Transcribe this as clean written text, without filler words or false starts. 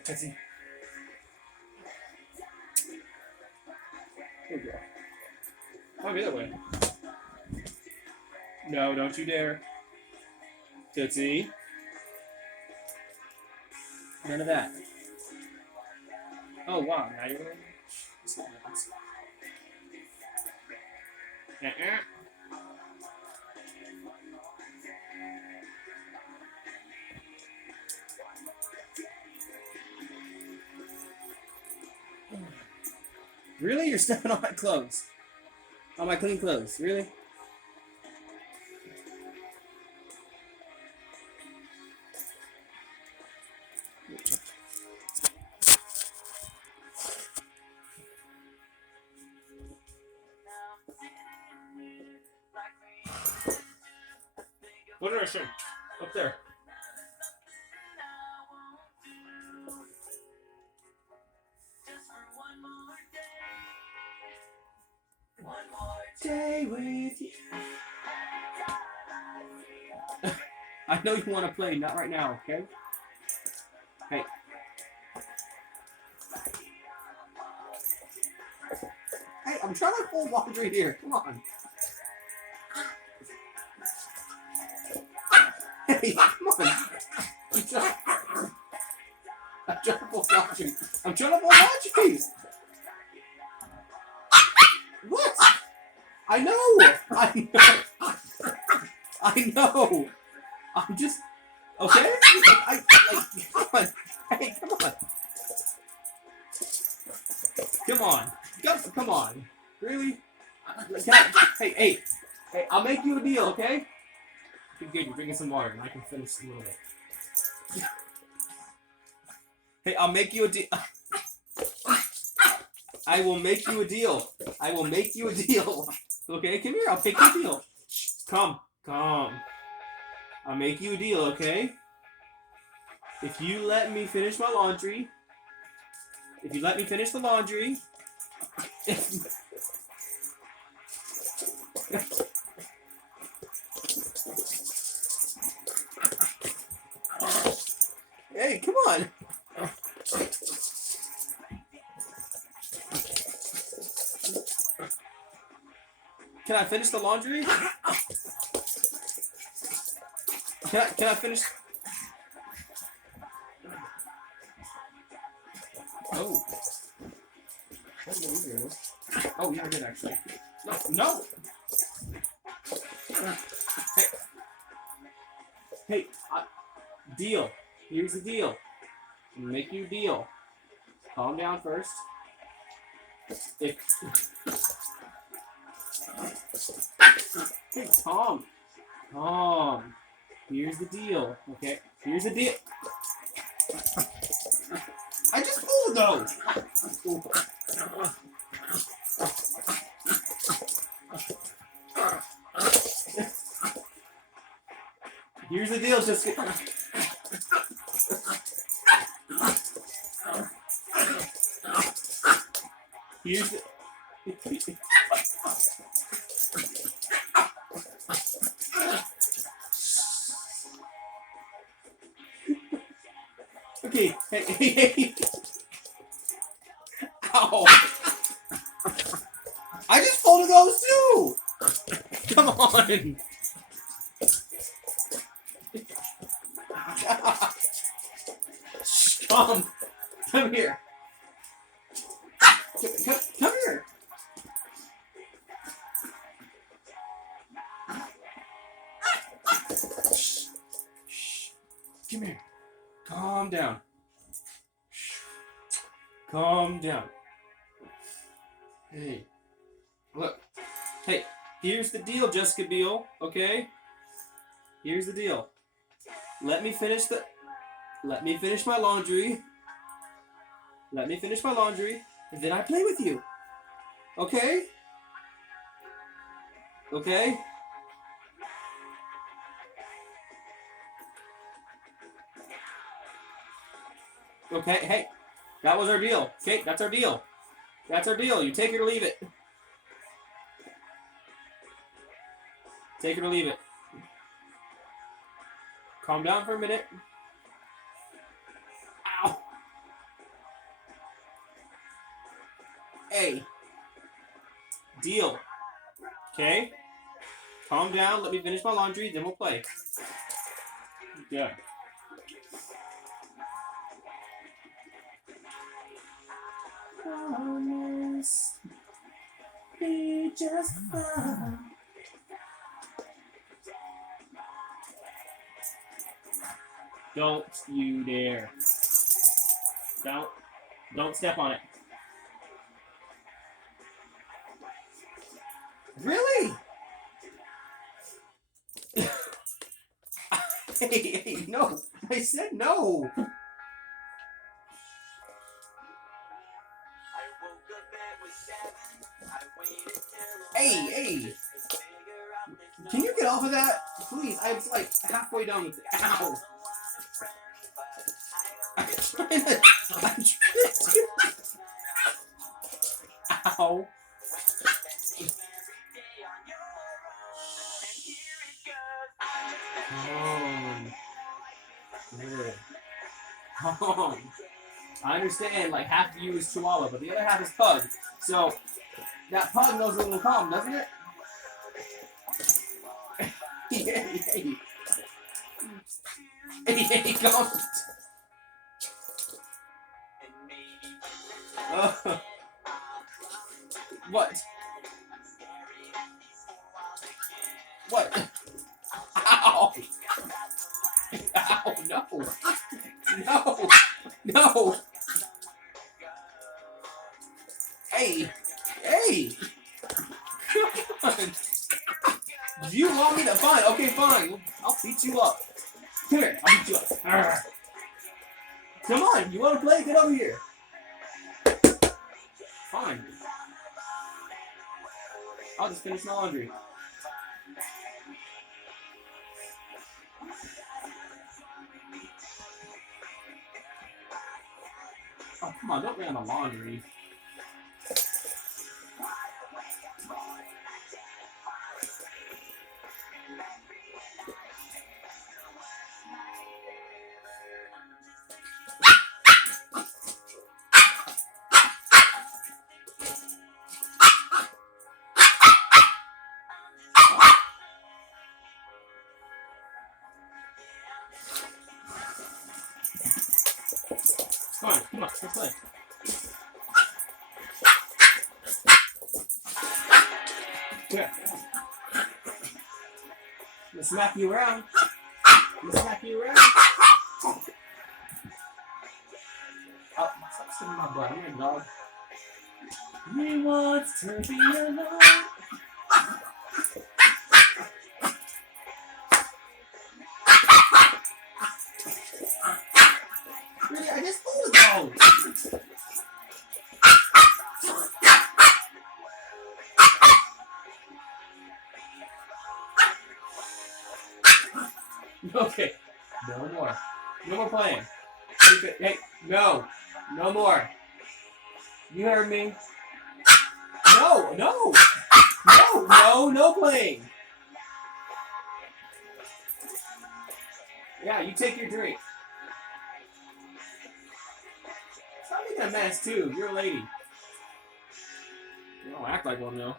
Alright, Tootsie. Here we go. Oh, the other way. No, don't you dare. Tootsie. None of that. Oh, wow. Now you're going to... Really? You're stepping on my clothes. On my clean clothes. Really? What direction? Up there. One more day with you. I know you want to play, not right now, okay? Hey. Hey, I'm trying to fold laundry here. Come on. Hey, come on. I'm trying to fold laundry. I'm trying to fold laundry. What? I know. I'm just okay. Come on. Hey, come on. Come on. Really? Hey. I'll make you a deal, okay? Good, you're drinking some water, and I can finish a little bit. Hey, I'll make you a deal. I will make you a deal. Okay, come here. I'll make you a deal. Come. I'll make you a deal, okay? If you let me finish my laundry. If you let me finish the laundry. Hey, come on. Can I finish the laundry? Can I finish? Oh. Oh, yeah, I did actually. No. Hey, deal. Here's the deal. I'm gonna make you a deal. Calm down first. Hey, Tom. Here's the deal. Okay. Here's the deal. I just pulled those. Here's the deal. Just. Here's the. Okay, hey. Ow. I just folded those too. Come on. Come here. Come here. Come here. Calm down. Calm down. Hey. Look. Hey, here's the deal, Jessica Biel, okay? Here's the deal. Let me finish my laundry. And then I play with you. Okay? Okay? Okay, hey. That was our deal. Okay, that's our deal. You take it or leave it. Take it or leave it. Calm down for a minute. Ow. Hey. Deal. Okay? Calm down. Let me finish my laundry. Then we'll play. Yeah. Promise be just fine. Don't you dare. Don't step on it. Really? Hey, no. I said no. Hey. Can you get off of that? Please, I'm like halfway done with it. Ow. I'm trying to do Ow. Calm. I understand, like, half of you is Chihuahua, but the other half is Pug. So, that Pug knows a little calm, doesn't it? Hey, calm. What? What? Ow! Ow, no! No! Hey! Come on! Do you want me to? Fine, okay, fine. I'll beat you up. Come here, I'll beat you up. Arrgh. Come on, you want to play? Get over here. Fine. I'll just finish my laundry. Oh, come on, don't lay on the laundry. Fine, come on, let's play. Here. Let's smack you around. Oh, stop sitting in my butt. I'm your dog. He wants to be alone. Really, I just pulled the dog. Okay, no more. No more playing. Hey, no. No more. You heard me. No playing. Yeah, you take your drink. Stop making a mess, too. You're a lady. You don't act like one, though.